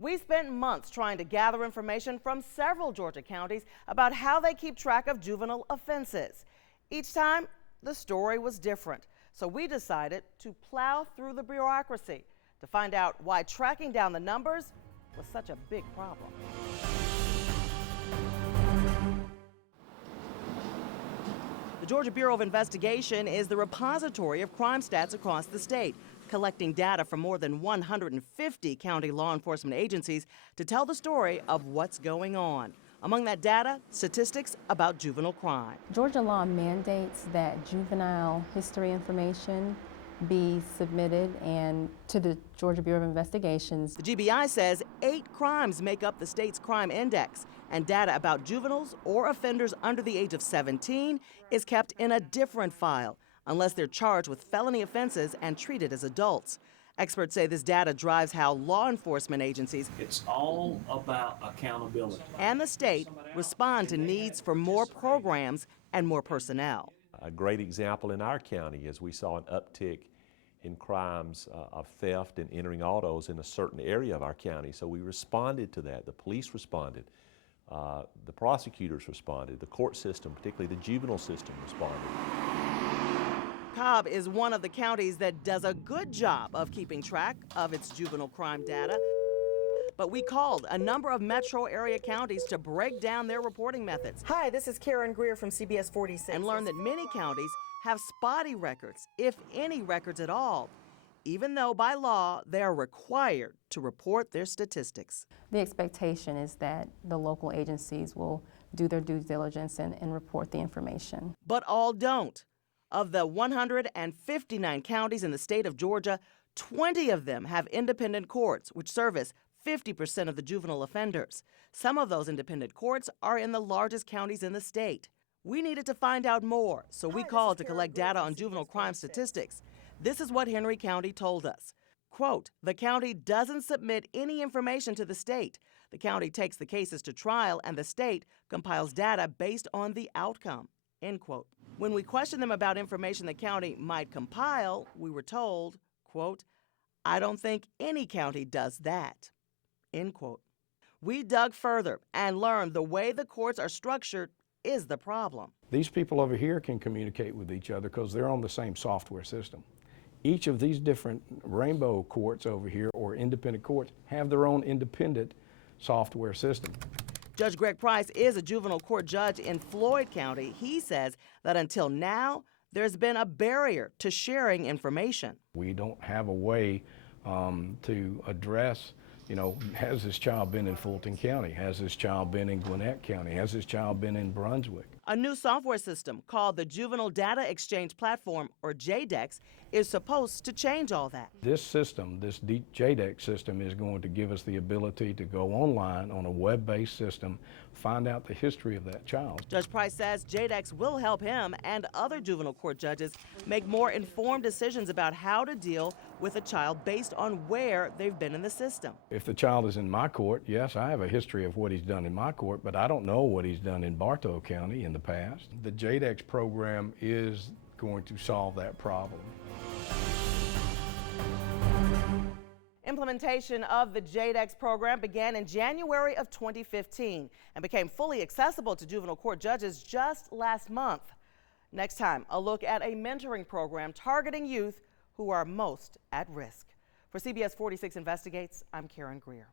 We spent months trying to gather information from several Georgia counties about how they keep track of juvenile offenses. Each time, the story was different. So we decided to plow through the bureaucracy to find out why tracking down the numbers was such a big problem. The Georgia Bureau of Investigation is the repository of crime stats across the state, collecting data from more than 150 county law enforcement agencies to tell the story of what's going on. Among that data, statistics about juvenile crime. Georgia law mandates that juvenile history information be submitted and to the Georgia Bureau of Investigations. The GBI says 8 crimes make up the state's crime index, and data about juveniles or offenders under the age of 17 is kept in a different file, unless they're charged with felony offenses and treated as adults. Experts say this data drives how law enforcement agencies, it's all about accountability, and the state respond to needs for more programs and more personnel. A great example in our county is we saw an uptick in crimes of theft and entering autos in a certain area of our county. So we responded to that. The police responded. The prosecutors responded. The court system, particularly the juvenile system, responded. Cobb is one of the counties that does a good job of keeping track of its juvenile crime data. But we called a number of metro area counties to break down their reporting methods. Hi, this is Karen Greer from CBS 46. And learned that many counties have spotty records, if any records at all, even though by law they are required to report their statistics. The expectation is that the local agencies will do their due diligence and report the information. But all don't. Of the 159 counties in the state of Georgia, 20 of them have independent courts, which service 50% of the juvenile offenders. Some of those independent courts are in the largest counties in the state. We needed to find out more, so we called to collect data on juvenile crime statistics. This is what Henry County told us. Quote, the county doesn't submit any information to the state. The county takes the cases to trial and the state compiles data based on the outcome, end quote. When we questioned them about information the county might compile, we were told, quote, I don't think any county does that, end quote. We dug further and learned the way the courts are structured is the problem. These people over here can communicate with each other because they're on the same software system. Each of these different rainbow courts over here, or independent courts, have their own independent software system. Judge Greg Price is a juvenile court judge in Floyd County. He says that until now, there's been a barrier to sharing information. We don't have a way to address, has this child been in Fulton County? Has this child been in Gwinnett County? Has this child been in Brunswick? A new software system called the Juvenile Data Exchange Platform, or JDEX, is supposed to change all that. This system, this JDEX system, is going to give us the ability to go online on a web-based system, find out the history of that child. Judge Price says JDEX will help him and other juvenile court judges make more informed decisions about how to deal with a child based on where they've been in the system. If the child is in my court, yes, I have a history of what he's done in my court, but I don't know what he's done in Bartow County in the past. The JDEX program is going to solve that problem. Implementation of the JDEX program began in January of 2015 and became fully accessible to juvenile court judges just last month. Next time, a look at a mentoring program targeting youth who are most at risk. For CBS 46 Investigates, I'm Karen Greer.